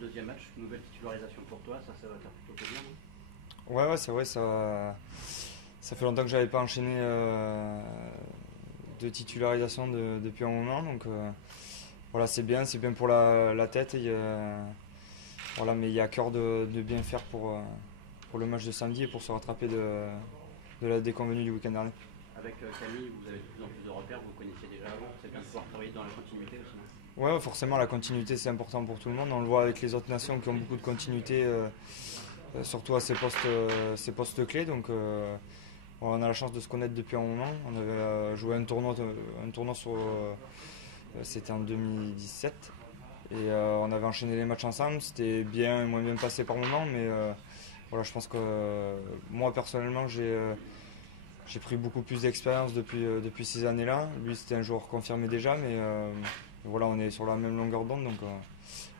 deuxième match, nouvelle titularisation pour toi, ça va faire plutôt plaisir, non? Ouais, c'est vrai, ça fait longtemps que j'avais pas enchaîné de titularisation depuis un moment, donc voilà, c'est bien pour la tête. Voilà, mais il y a à cœur de bien faire pour le match de samedi et pour se rattraper de la déconvenue du week-end dernier. Avec Camille, vous avez de plus en plus de repères, vous connaissiez déjà avant, c'est bien de pouvoir travailler dans la continuité aussi, non? Ouais, forcément, la continuité c'est important pour tout le monde. On le voit avec les autres nations qui ont beaucoup de continuité, surtout à ces postes clés. Donc, on a la chance de se connaître depuis un moment. On avait joué un tournoi c'était en 2017. Et on avait enchaîné les matchs ensemble. C'était bien et moins bien passé par moments. Mais voilà, je pense que moi, personnellement, j'ai pris beaucoup plus d'expérience depuis ces années-là. Lui, c'était un joueur confirmé déjà. Mais voilà, on est sur la même longueur d'onde. Donc,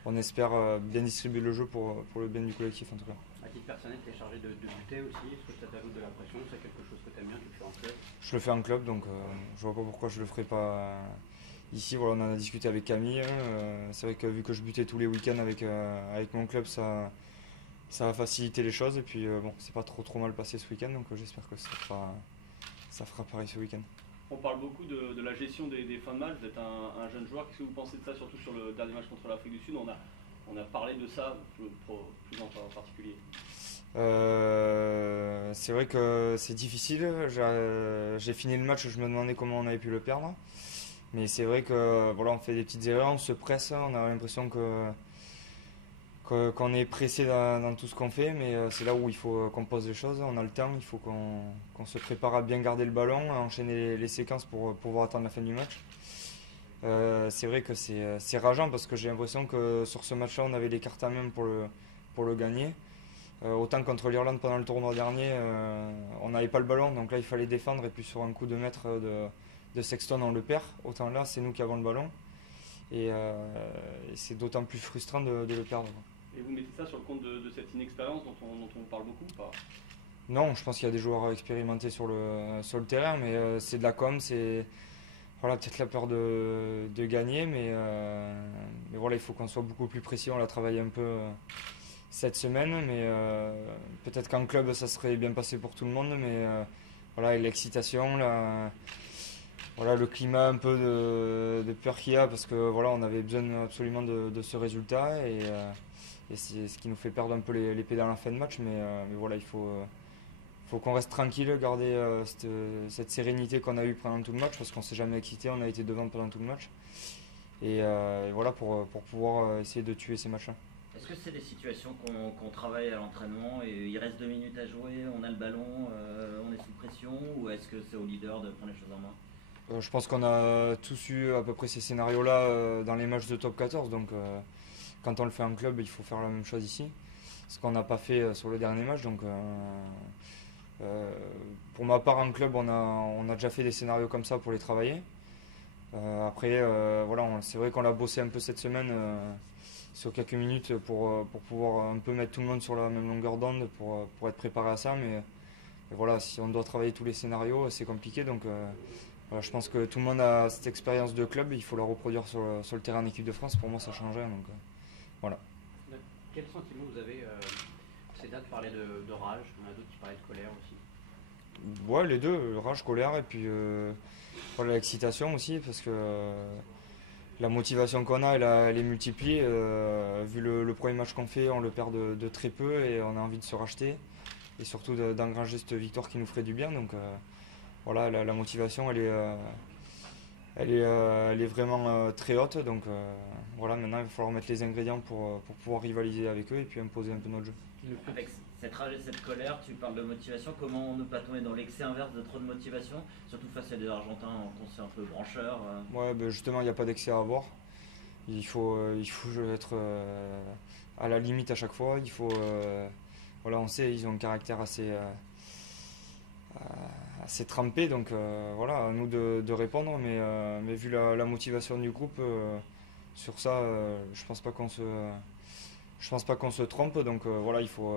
on espère bien distribuer le jeu pour le bien du collectif, en tout cas. À titre personnel, tu es chargé de buter aussi, est-ce que ça t'ajoute de la pression? C'est quelque chose que tu aimes bien, tu le fais en club? Je le fais en club, donc je vois pas pourquoi je le ferais pas ici. Voilà, on en a discuté avec Camille. C'est vrai que vu que je butais tous les week-ends avec mon club, ça va faciliter les choses. Et puis bon, c'est pas trop mal passé ce week-end, donc j'espère que ça fera pareil ce week-end. On parle beaucoup de la gestion des fins de match. Vous êtes un jeune joueur. Qu'est-ce que vous pensez de ça, surtout sur le dernier match contre l'Afrique du Sud? On a parlé de ça, plus en particulier. C'est vrai que c'est difficile. J'ai fini le match, je me demandais comment on avait pu le perdre. Mais c'est vrai que voilà, on fait des petites erreurs, on se presse, on a l'impression qu'on est pressé dans tout ce qu'on fait, mais c'est là où il faut qu'on pose les choses. On a le temps, il faut qu'on se prépare à bien garder le ballon, à enchaîner les séquences pour pouvoir attendre la fin du match. C'est vrai que c'est rageant parce que j'ai l'impression que sur ce match-là, on avait les cartes à main pour le gagner. Autant contre l'Irlande pendant le tournoi dernier, on n'avait pas le ballon, donc là il fallait défendre et puis sur un coup de maître de Sexton on le perd. Autant là c'est nous qui avons le ballon et c'est d'autant plus frustrant de le perdre. Et vous mettez ça sur le compte de cette inexpérience dont on parle beaucoup ou pas? Non, je pense qu'il y a des joueurs expérimentés sur le terrain, mais c'est de la com, c'est voilà, peut-être la peur de gagner, mais voilà, il faut qu'on soit beaucoup plus précis, on l'a travaillé un peu cette semaine, mais peut-être qu'en club ça serait bien passé pour tout le monde, mais voilà, et l'excitation, voilà, le climat un peu de peur qu'il y a, parce que voilà, on avait besoin absolument de ce résultat, et c'est ce qui nous fait perdre un peu les pieds dans la fin de match, mais voilà, il faut qu'on reste tranquille, garder cette sérénité qu'on a eue pendant tout le match, parce qu'on s'est jamais excité, on a été devant pendant tout le match, et voilà, pour pouvoir essayer de tuer ces matchs-là. Est-ce que c'est des situations qu'on travaille à l'entraînement et il reste 2 minutes à jouer, on a le ballon, on est sous pression, ou est-ce que c'est au leader de prendre les choses en main? Je pense qu'on a tous eu à peu près ces scénarios-là dans les matchs de top 14, donc quand on le fait en club, il faut faire la même chose ici, ce qu'on n'a pas fait sur le dernier match. Donc, pour ma part en club, on a déjà fait des scénarios comme ça pour les travailler. Après, voilà, c'est vrai qu'on l'a bossé un peu cette semaine sur quelques minutes pour pouvoir un peu mettre tout le monde sur la même longueur d'onde pour être préparé à ça. Mais voilà, si on doit travailler tous les scénarios, c'est compliqué. Donc voilà, je pense que tout le monde a cette expérience de club, il faut la reproduire sur le terrain en équipe de France. Pour moi, ça changeait. Donc voilà. Quel sentiment vous avez ces dates parlaient de rage, il y en a d'autres qui parlaient de colère aussi? Ouais, les deux, rage, colère, et puis voilà, l'excitation aussi, parce que la motivation qu'on a, elle est multipliée. Vu le premier match qu'on fait, on le perd de très peu et on a envie de se racheter. Et surtout d'engranger cette victoire qui nous ferait du bien. Donc voilà, la motivation, elle est vraiment très haute. Donc voilà, maintenant il va falloir mettre les ingrédients pour pouvoir rivaliser avec eux et puis imposer un peu notre jeu. Avec cette rage et cette colère, tu parles de motivation, comment ne pas tomber dans l'excès inverse de trop de motivation, surtout face à des Argentins qu'on sait un peu brancheurs? Ouais, ben justement, il n'y a pas d'excès à avoir. Il faut être à la limite à chaque fois. Voilà, on sait, ils ont un caractère assez trempé, donc voilà, à nous de répondre. Mais vu la motivation du groupe, sur ça, je pense pas qu'on se trompe. Donc voilà, il faut